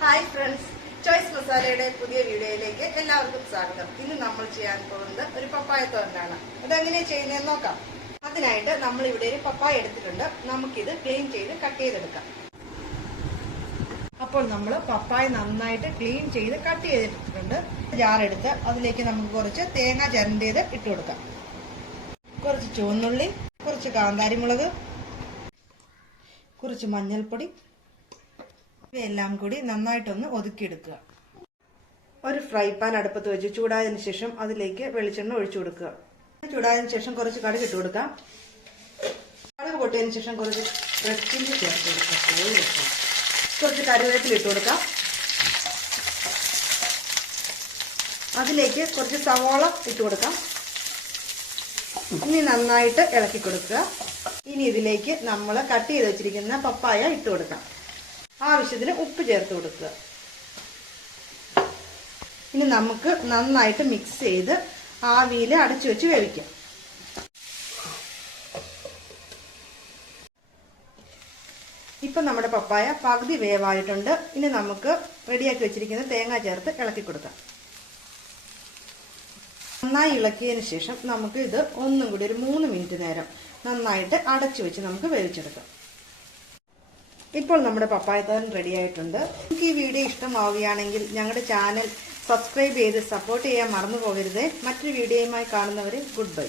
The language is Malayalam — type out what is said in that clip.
ഹായ് ഫ്രണ്ട്സ്, ചോയ്സ് മസാലയുടെ പുതിയ വീഡിയോയിലേക്ക് എല്ലാവർക്കും സ്വാഗതം. ഇന്ന് നമ്മൾ ചെയ്യാൻ പോകുന്നത് ഒരു പപ്പായ തോരനാണ്. അതെങ്ങനെയാണ് ചെയ്യുന്നതെന്ന് നോക്കാം. അതിനായിട്ട് നമ്മൾ ഇവിടെ ഒരു പപ്പായ എടുത്തിട്ടുണ്ട്. നമുക്കിത് ക്ലീൻ ചെയ്ത് കട്ട് ചെയ്തെടുക്കാം. അപ്പോൾ നമ്മൾ പപ്പായ നന്നായിട്ട് ക്ലീൻ ചെയ്ത് കട്ട് ചെയ്തെടുത്തിട്ടുണ്ട്. ജാറെടുത്ത് അതിലേക്ക് നമുക്ക് കുറച്ച് തേങ്ങ ചിരണ്ടിയത് ഇട്ട് കൊടുക്കാം. കുറച്ച് ചുവന്നുള്ളി, കുറച്ച് കാന്താരിമുളക്, കുറച്ച് മഞ്ഞൾപ്പൊടി, ഇവയെല്ലാം കൂടി നന്നായിട്ടൊന്ന് ഒതുക്കിയെടുക്കുക. ഒരു ഫ്രൈ പാൻ അടുപ്പത്ത് വെച്ച് ചൂടായതിനു ശേഷം അതിലേക്ക് വെളിച്ചെണ്ണ ഒഴിച്ചു കൊടുക്കുക. ചൂടായതിനു ശേഷം കുറച്ച് കടുക് ഇട്ട് കൊടുക്കാം. കടുക് പൊട്ടിയതിനു ശേഷം കുറച്ച് റെഡ് ചില്ലി ചേർത്ത് കൊടുക്കാം. കുറച്ച് കറിവേപ്പില ഇട്ട് കൊടുക്കാം. അതിലേക്ക് കുറച്ച് സവാള ഇട്ട് കൊടുക്കാം. ഇനി നന്നായിട്ട് ഇളക്കി കൊടുക്കുക. ഇനി ഇതിലേക്ക് നമ്മൾ കട്ട് ചെയ്ത് വെച്ചിരിക്കുന്ന പപ്പായ ഇട്ട് കൊടുക്കാം. ആവശ്യത്തിന് ഉപ്പ് ചേർത്ത് കൊടുക്കുക. ഇനി നമുക്ക് നന്നായിട്ട് മിക്സ് ചെയ്ത് ആവിയിൽ അടച്ചു വെച്ച് വേവിക്കാം. ഇപ്പം നമ്മുടെ പപ്പായ പകുതി വേവായിട്ടുണ്ട്. ഇനി നമുക്ക് റെഡിയാക്കി വെച്ചിരിക്കുന്ന തേങ്ങ ചേർത്ത് ഇളക്കി കൊടുക്കാം. നന്നായി ഇളക്കിയതിന് ശേഷം നമുക്ക് ഇത് ഒന്നും കൂടി ഒരു 3 മിനിറ്റ് നേരം നന്നായിട്ട് അടച്ചു വെച്ച് നമുക്ക് വേവിച്ചെടുക്കാം. ഇപ്പോൾ നമ്മുടെ പപ്പായ തോരൻ റെഡി ആയിട്ടുണ്ട്. നിങ്ങൾക്ക് ഈ വീഡിയോ ഇഷ്ടമാവുകയാണെങ്കിൽ ഞങ്ങളുടെ ചാനൽ സബ്സ്ക്രൈബ് ചെയ്ത് സപ്പോർട്ട് ചെയ്യാൻ മറന്നു പോകരുത്. മറ്റൊരു വീഡിയോയുമായി കാണുന്നവരെ ഗുഡ് ബൈ.